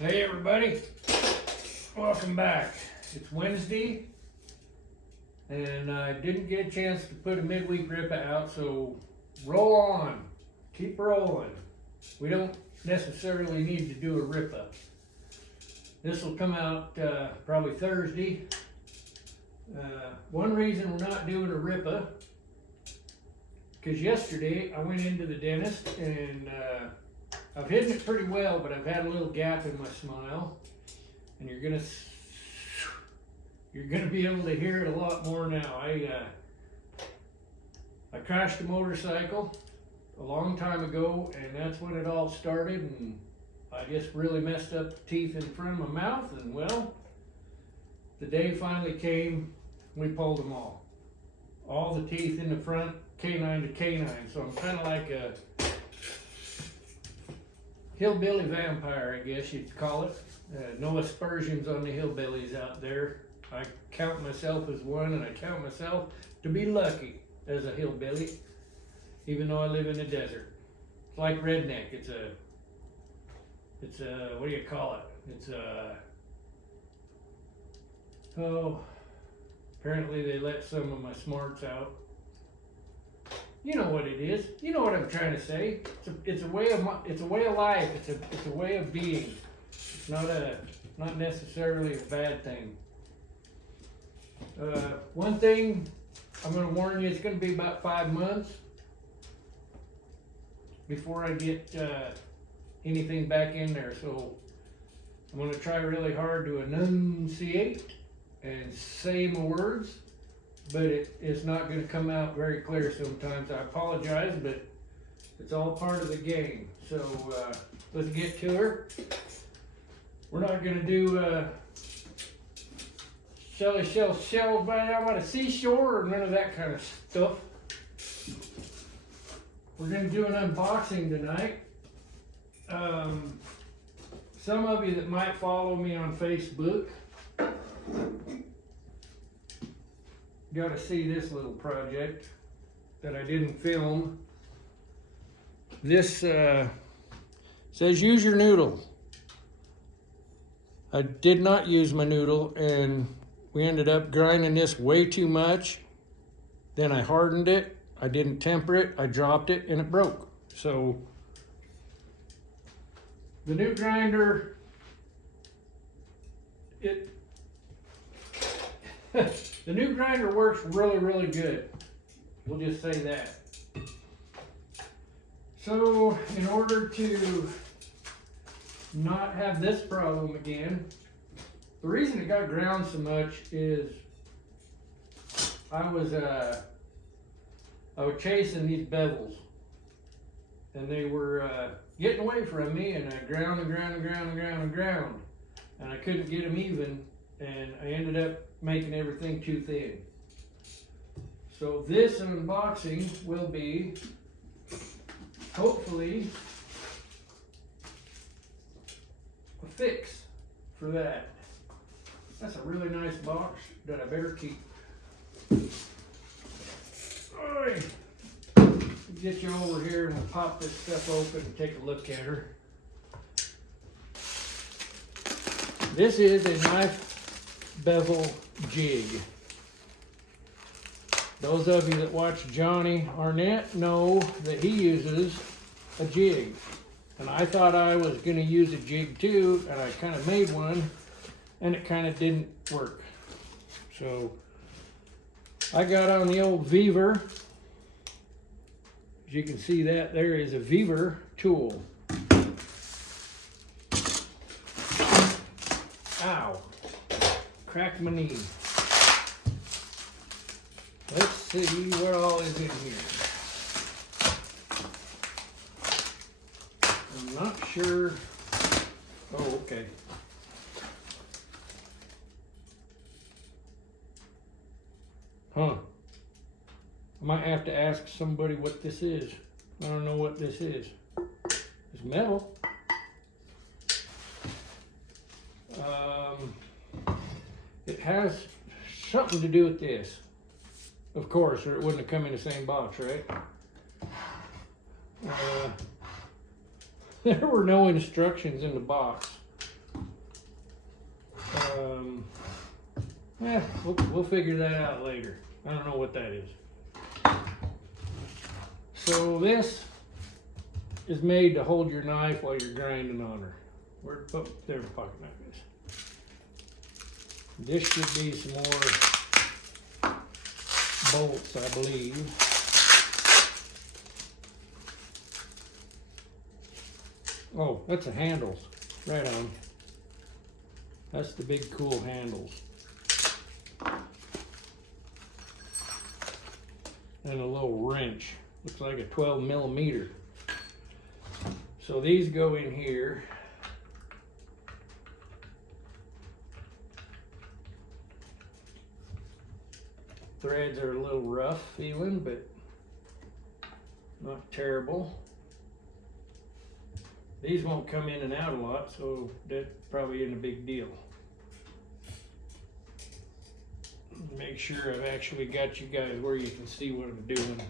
Hey everybody, welcome back. It's Wednesday and I didn't get a chance to put a midweek ripper out, so roll on, keep rolling. We don't necessarily need to do a ripper. This will come out probably Thursday. One reason we're not doing a ripper, because yesterday I went into the dentist and I've hidden it pretty well, but I've had a little gap in my smile, and you're gonna be able to hear it a lot more now. I crashed a motorcycle a long time ago, and that's when it all started, and I just really messed up the teeth in front of my mouth, and well, the day finally came, we pulled them all the teeth in the front, canine to canine, so I'm kind of like a hillbilly vampire, I guess you'd call it. No aspersions on the hillbillies out there. I count myself as one, and I count myself to be lucky as a hillbilly, even though I live in the desert. It's like redneck. It's a, what do you call it? It's a, oh, apparently they let some of my smarts out. You know what it is. You know what I'm trying to say. It's a way of life. It's a way of being. It's not necessarily a bad thing. One thing I'm going to warn you: it's going to be about 5 months before I get anything back in there. So I'm going to try really hard to enunciate and say my words. But it's not going to come out very clear sometimes. I apologize, but it's all part of the game. So let's get to her. We're not going to do shell right out by the seashore or none of that kind of stuff. We're going to do an unboxing tonight. Some of you that might follow me on Facebook got to see this little project that I didn't film. This says use your noodle. I did not use my noodle, and we ended up grinding this way too much. Then I hardened it, I didn't temper it, I dropped it, and it broke. So the new grinder, the new grinder works really, really good. We'll just say that. So in order to not have this problem again, the reason it got ground so much is I was chasing these bevels, and they were getting away from me, and I ground, and I couldn't get them even, and I ended up making everything too thin. So this unboxing will be, hopefully, a fix for that. That's a really nice box that I better keep. Alright, get you over here and we'll pop this stuff open and take a look at her. This is a knife bevel jig. Those of you that watch Johnny Arnett know that he uses a jig. And I thought I was going to use a jig too, and I kind of made one, and it kind of didn't work. So I got on the old Weaver. As you can see, that there is a Weaver tool. Ow. Cracked my knee. Let's see what all is in here. I'm not sure. Oh, okay. Huh. I might have to ask somebody what this is. I don't know what this is. It's metal. It has something to do with this, of course, or it wouldn't have come in the same box, right? There were no instructions in the box. Yeah, we'll figure that out later. I don't know what that is. So this is made to hold your knife while you're grinding on her. There the pocket knife is. This should be some more bolts, I believe. Oh, that's the handles. Right on. That's the big cool handles. And a little wrench. Looks like a 12 millimeter. So these go in here. Threads are a little rough feeling, but not terrible. These won't come in and out a lot, so that probably isn't a big deal. Make sure I've actually got you guys where you can see what I'm doing.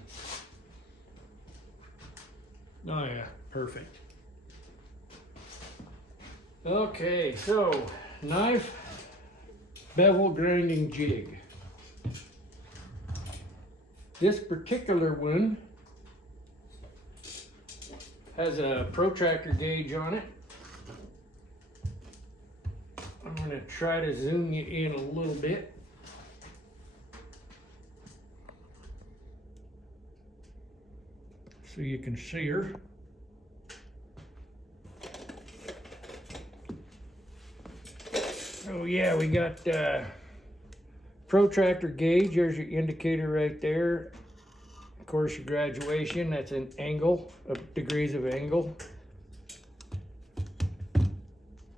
Oh yeah, perfect. Okay, so knife bevel grinding jig. This particular one has a protractor gauge on it. I'm going to try to zoom you in a little bit. So you can see her. Oh yeah, we got protractor gauge. There's your indicator right there. Of course, your graduation, that's an angle, of degrees of angle.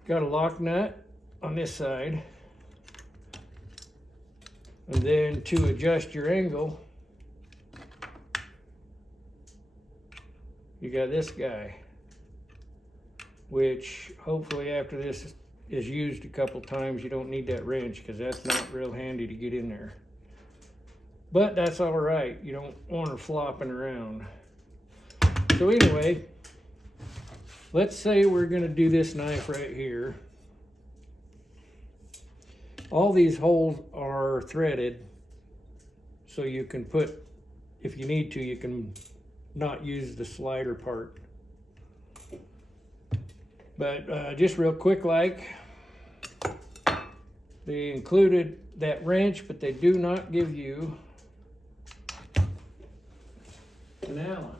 Got a lock nut on this side. And then to adjust your angle, you got this guy, which hopefully after this is used a couple times, you don't need that wrench because that's not real handy to get in there. But that's all right. You don't want her flopping around. So anyway, let's say we're going to do this knife right here. All these holes are threaded, so you can put, if you need to, you can not use the slider part. But just real quick, like, they included that wrench, but they do not give you an Allen.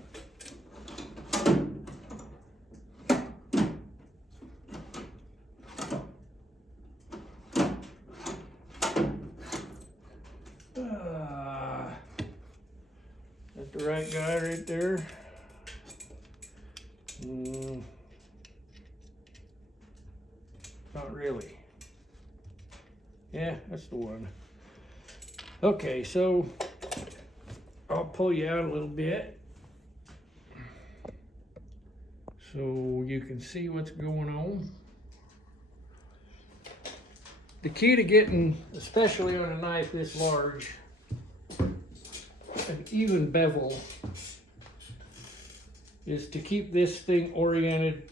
That's the right guy right there. Not really. Yeah, that's the one. Okay, so I'll pull you out a little bit so you can see what's going on. The key to getting, especially on a knife this large, an even bevel is to keep this thing oriented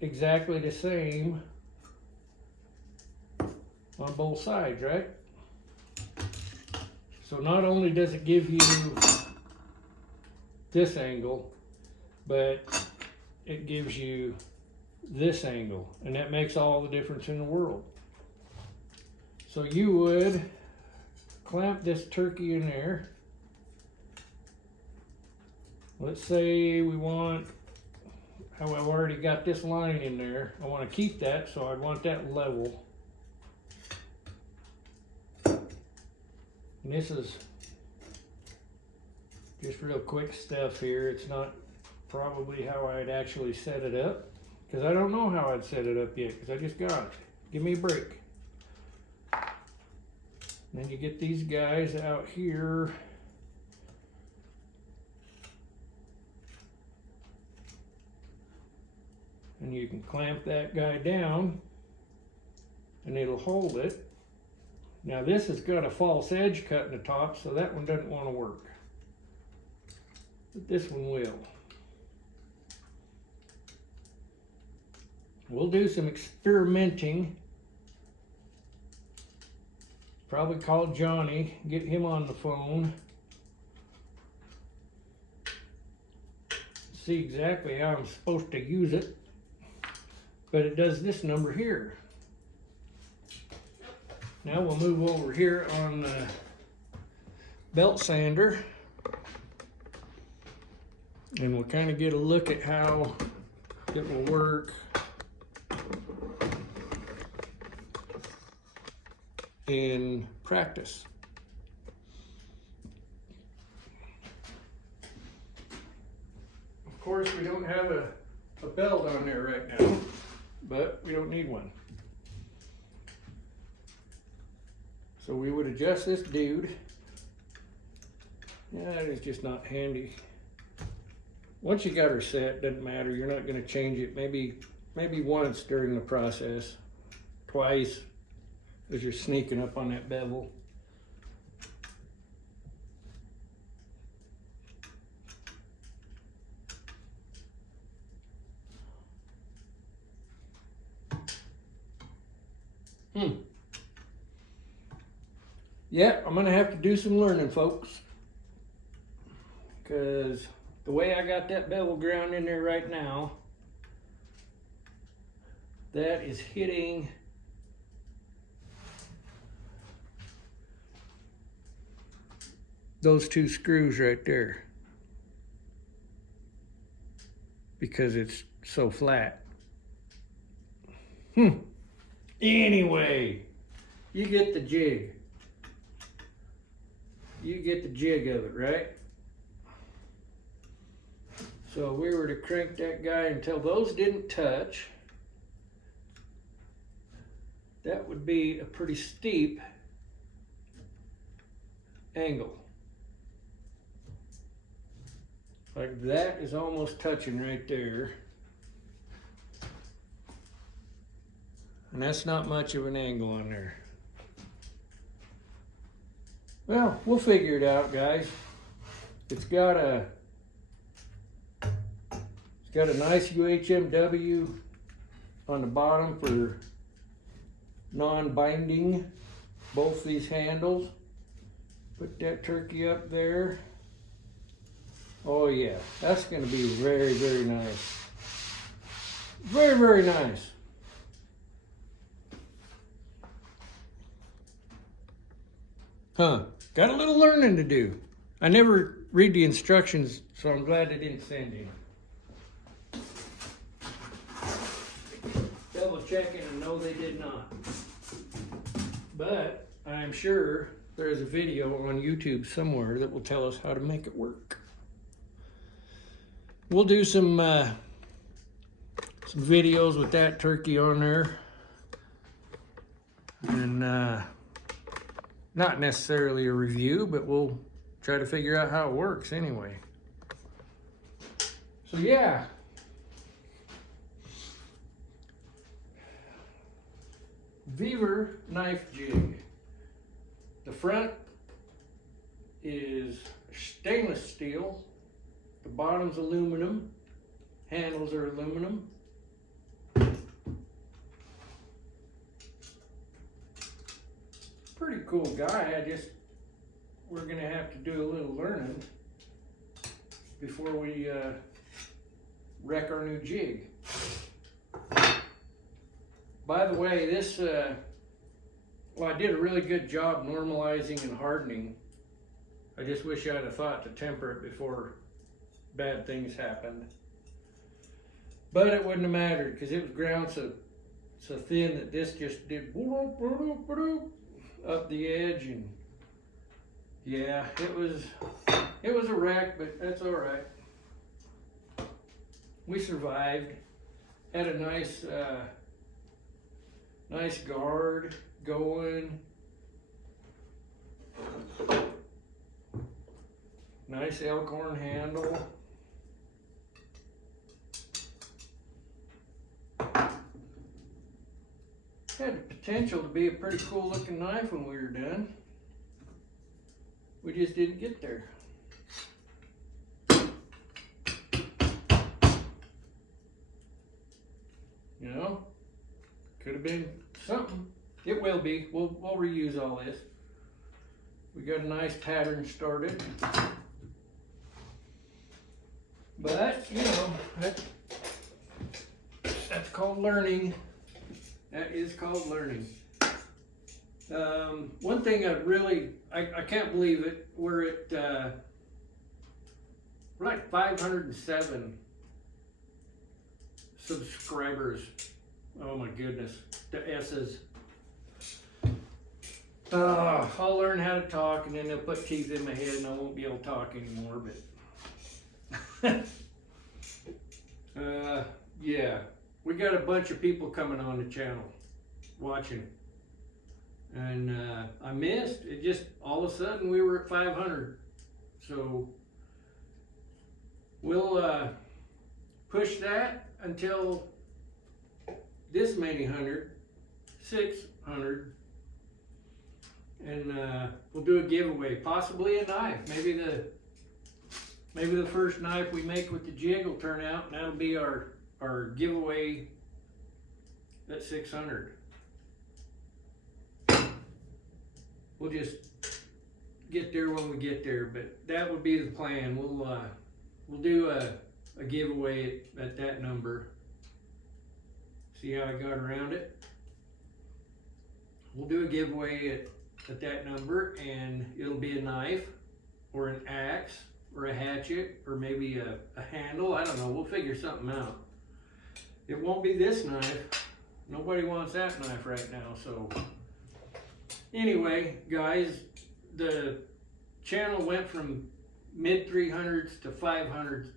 exactly the same on both sides, right? So not only does it give you this angle, but it gives you this angle, and that makes all the difference in the world. So you would clamp this turkey in there. Let's say we want, how I've already got this line in there. I want to keep that, so I'd want that level. And this is just real quick stuff here. It's not probably how I'd actually set it up, because I don't know how I'd set it up yet, because I just got it. Give me a break. And then you get these guys out here. And you can clamp that guy down and it'll hold it. Now this has got a false edge cut in the top, so that one doesn't want to work. But this one will. We'll do some experimenting Probably call Johnny, get him on the phone. See exactly how I'm supposed to use it. But it does this number here. Now we'll move over here on the belt sander. And we'll kind of get a look at how it will work in practice. Of course, we don't have a belt on there right now, but we don't need one. So we would adjust this dude. Yeah, it is just not handy. Once you got her set, doesn't matter. You're not going to change it. Maybe once during the process, twice, as you're sneaking up on that bevel. Yeah, I'm gonna have to do some learning, folks, because the way I got that bevel ground in there right now, that is hitting those two screws right there because it's so flat. Anyway, you get the jig. You get the jig of it, right? So if we were to crank that guy until those didn't touch, that would be a pretty steep angle. Like that is almost touching right there. And that's not much of an angle on there. Well, we'll figure it out, guys. It's got a nice UHMW on the bottom for non-binding both these handles. Put that turkey up there. Oh yeah, that's going to be very, very nice. Very, very nice. Huh, got a little learning to do. I never read the instructions, so I'm glad they didn't send any. Double checking and no, they did not. But I'm sure there's a video on YouTube somewhere that will tell us how to make it work. We'll do some videos with that turkey on there. And not necessarily a review, but we'll try to figure out how it works anyway. So yeah. Beaver knife jig. The front is stainless steel. The bottom's aluminum. Handles are aluminum. Pretty cool guy. We're gonna have to do a little learning before we wreck our new jig. By the way, this, well, I did a really good job normalizing and hardening. I just wish I'd have thought to temper it before bad things happened. But it wouldn't have mattered because it was ground so thin that this just did up the edge, and yeah, it was a wreck, but that's all right. We survived. Had a nice nice guard going. Nice elkhorn handle. Had the potential to be a pretty cool looking knife when we were done. We just didn't get there. You know, could have been something. It will be. We'll reuse all this. We got a nice pattern started. But, you know, that's called learning. That is called learning. One thing I can't believe it, we're like 507 subscribers. Oh my goodness, the S's. I'll learn how to talk and then they'll put teeth in my head and I won't be able to talk anymore, but yeah, we got a bunch of people coming on the channel watching, and I missed it. Just all of a sudden we were at 500, so we'll push that until this many hundred, 600, and we'll do a giveaway, possibly a knife. Maybe the first knife we make with the jig will turn out, and that'll be our giveaway at 600. We'll just get there when we get there, but that would be the plan. We'll do a giveaway at that number. See how I got around it? We'll do a giveaway at that number, and it'll be a knife or an axe or a hatchet or maybe a handle. I don't know. We'll figure something out. It won't be this knife. Nobody wants that knife right now. So anyway, guys, the channel went from mid 300s to 500s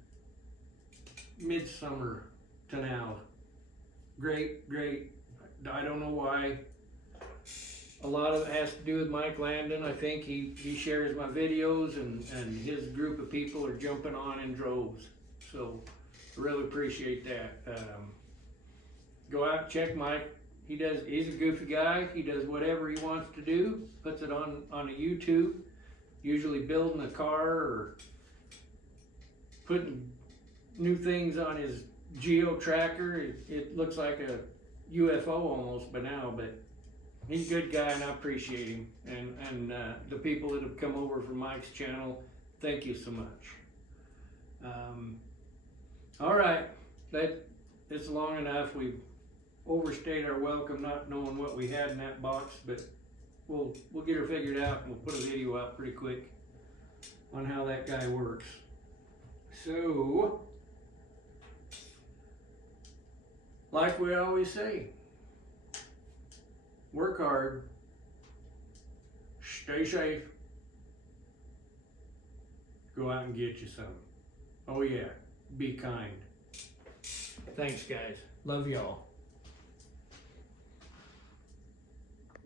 midsummer to now. Great. I don't know why. A lot of it has to do with Mike Landon. I think he shares my videos, and his group of people are jumping on in droves. So I really appreciate that. Go out and check Mike. He's a goofy guy. He does whatever he wants to do, puts it on a YouTube, usually building a car or putting new things on his geo tracker. It looks like a UFO almost by now, but he's a good guy and I appreciate him. And the people that have come over from Mike's channel, thank you so much. All right, it's long enough. We've overstayed our welcome not knowing what we had in that box, but we'll get her figured out, and we'll put a video out pretty quick on how that guy works. So, like we always say, work hard, stay safe, go out and get you some. Oh yeah, be kind. Thanks guys, love y'all.